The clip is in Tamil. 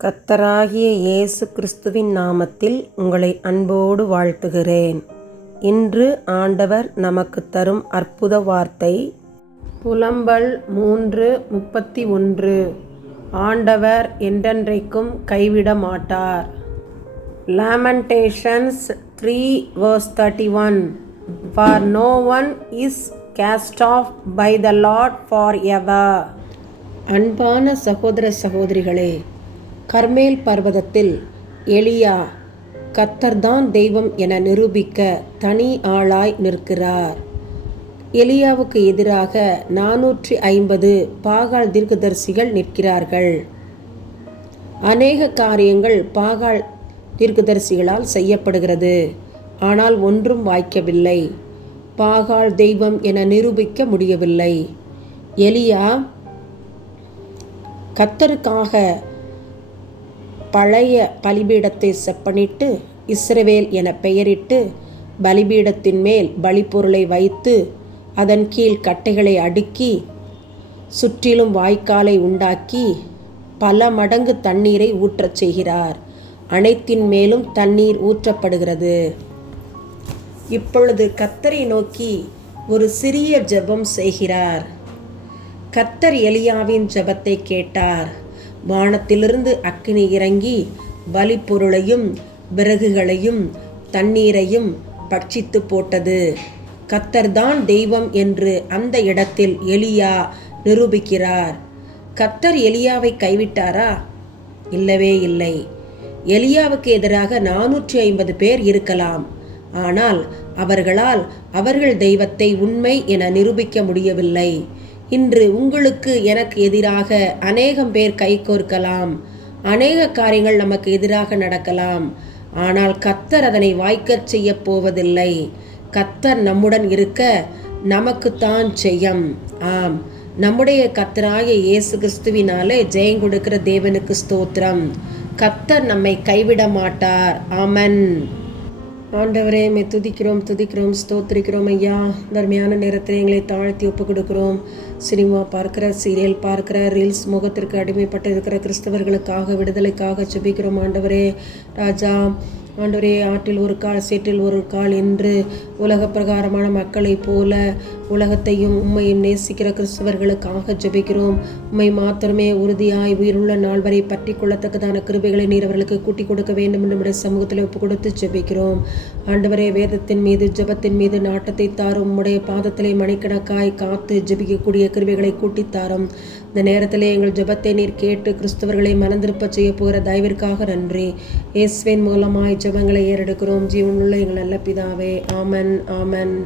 கர்த்தராகிய இயேசு கிறிஸ்துவின் நாமத்தில் உங்களை அன்போடு வாழ்த்துகிறேன். இன்று ஆண்டவர் நமக்கு தரும் அற்புத வார்த்தை புலம்பல் 3:31. ஆண்டவர் என்றென்றைக்கும் கைவிட மாட்டார். Lamentations 3:31. For no one is cast off by the Lord forever. அன்பான சகோதர சகோதரிகளே, கர்மேல் பர்வதத்தில் எலியா கர்த்தர்தான் தெய்வம் என நிரூபிக்க தனி ஆளாய் நிற்கிறார். எலியாவுக்கு எதிராக 450 பாகால் தீர்க்கதரிசிகள் நிற்கிறார்கள். அநேக காரியங்கள் பாகால் தீர்க்கதரிசிகளால் செய்யப்படுகிறது. ஆனால் ஒன்றும் வாய்க்கவில்லை. பாகால் தெய்வம் என நிரூபிக்க முடியவில்லை. எலியா கர்த்தருக்காக பழைய பலிபீடத்தை செப்பனிட்டு இஸ்ரவேல் என பெயரிட்டு பலிபீடத்தின் மேல் பலிப்பொருளை வைத்து அதன் கீழ் கட்டைகளை அடுக்கி சுற்றிலும் வாய்க்காலை உண்டாக்கி பல மடங்கு தண்ணீரை ஊற்றச் செய்கிறார். அனைத்தின் மேலும் தண்ணீர் ஊற்றப்படுகிறது. இப்பொழுது கர்த்தரை நோக்கி ஒரு சிறிய ஜெபம் செய்கிறார். கர்த்தர் எலியாவின் ஜெபத்தை கேட்டார். வானத்திலிருந்து அக்கினி இறங்கி பலிப்பொருளையும் விறகுகளையும் தண்ணீரையும் பட்சித்து போட்டது. கர்த்தர்தான் தெய்வம் என்று அந்த இடத்தில் எலியா நிரூபிக்கிறார். கர்த்தர் எலியாவை கைவிட்டாரா? இல்லவே இல்லை. எலியாவுக்கு எதிராக 450 பேர் இருக்கலாம். ஆனால் அவர்களால் அவர்கள் தெய்வத்தை உண்மை என நிரூபிக்க முடியவில்லை. இன்று உங்களுக்கு எனக்கு எதிராக அநேகம் பேர் கை கோர்க்கலாம். அநேக காரியங்கள் நமக்கு எதிராக நடக்கலாம். ஆனால் கர்த்தர் அதனை வாய்க்கச் செய்ய போவதில்லை. கர்த்தர் நம்முடன் இருக்க நமக்குத்தான் ஜெயம். ஆம், நம்முடைய கர்த்தராகிய இயேசு கிறிஸ்துவினாலே ஜெயம் கொடுக்கிற தேவனுக்கு ஸ்தோத்திரம். கர்த்தர் நம்மை கைவிட மாட்டார். ஆமென். ஆண்டவரே, துதிக்கிறோம் ஸ்தோத்திரிக்கிறோம் ஐயா. தர்மையான நேரத்தில் எங்களை தாழ்த்தி ஒப்பு கொடுக்கிறோம். சினிமா பார்க்கிற, சீரியல் பார்க்கிற, ரீல்ஸ் முகத்திற்கு அடிமைப்பட்டு இருக்கிற கிறிஸ்தவர்களுக்காக விடுதலைக்காக ஜெபிக்கிறோம். ஆண்டவரே ராஜா, ஆண்டவரே, ஆற்றில் ஒரு கால் சேற்றில் ஒரு கால் என்று உலக பிரகாரமான மக்களைப் போல உலகத்தையும் உம்மையும் நேசிக்கிற கிறிஸ்தவர்களுக்காக ஜெபிக்கிறோம். உம்மை மாத்திரமே உறுதியாய் உயிருள்ள நாள் வரை பற்றி கொள்ளத்தக்கதான கிருபைகளை நீர் அவர்களுக்கு கூட்டி கொடுக்க வேண்டும் என்று நம்முடைய சமூகத்தில் ஒப்பு கொடுத்து ஜெபிக்கிறோம். ஆண்டவரே, வேதத்தின் மீது ஜெபத்தின் மீது நாட்டத்தை தாரும். உம்முடைய பாதத்திலே மணிக்கணக்காய் காத்து ஜெபிக்கக்கூடிய கிருபைகளை கூட்டித்தாரும். இந்த நேரத்திலே எங்கள் ஜெபத்தை நீர் கேட்டு கிறிஸ்தவர்களை மனந்திருப்ப செய்ய போகிற தயவிற்காக நன்றி. இயேசுவின் மூலமாய் ஜெபங்களை ஏறெடுக்கிறோம். ஜீவனுள்ள எங்கள் நல்ல பிதாவே. ஆமென்.